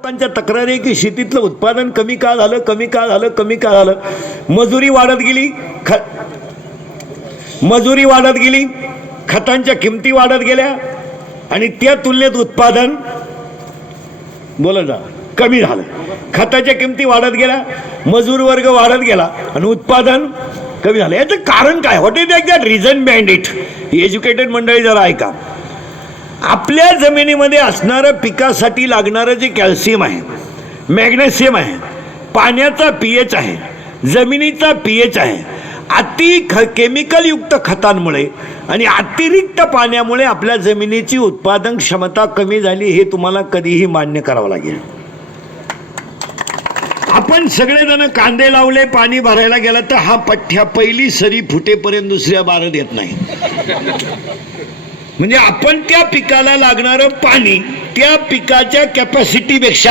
लोकांच्या तक्रारी की शेतीतलं उत्पादन कमी का झालं कमी का झालं कमी का झालं? मजुरी वाढत गेली ख मजुरी वाढत गेली खतांच्या किमती वाढत गेल्या आणि त्या तुलनेत उत्पादन बोला जा कमी झालं. खताच्या किमती वाढत गेल्या मजूर वर्ग वाढत गेला आणि उत्पादन कमी झालं. याचं कारण काय? What is that reason band it educated मंडळी जरा ऐका. आपल्या जमिनीमध्ये असणारं पिकासाठी लागणारं जे कॅल्शियम आहे मॅग्नेशियम आहे पाण्याचा पी एच आहे जमिनीचा पी एच आहे अति ख केमिकलयुक्त खतांमुळे आणि अतिरिक्त पाण्यामुळे आपल्या जमिनीची उत्पादन क्षमता कमी झाली हे तुम्हाला कधीही मान्य करावं लागेल. आपण सगळेजण कांदे लावले पाणी भरायला गेला तर हा पठ्ठ्या पहिली सरी फुटेपर्यंत दुसऱ्या बारत येत नाही. म्हणजे आपण त्या पिकाला लागणारं पाणी त्या पिकाच्या कॅपॅसिटीपेक्षा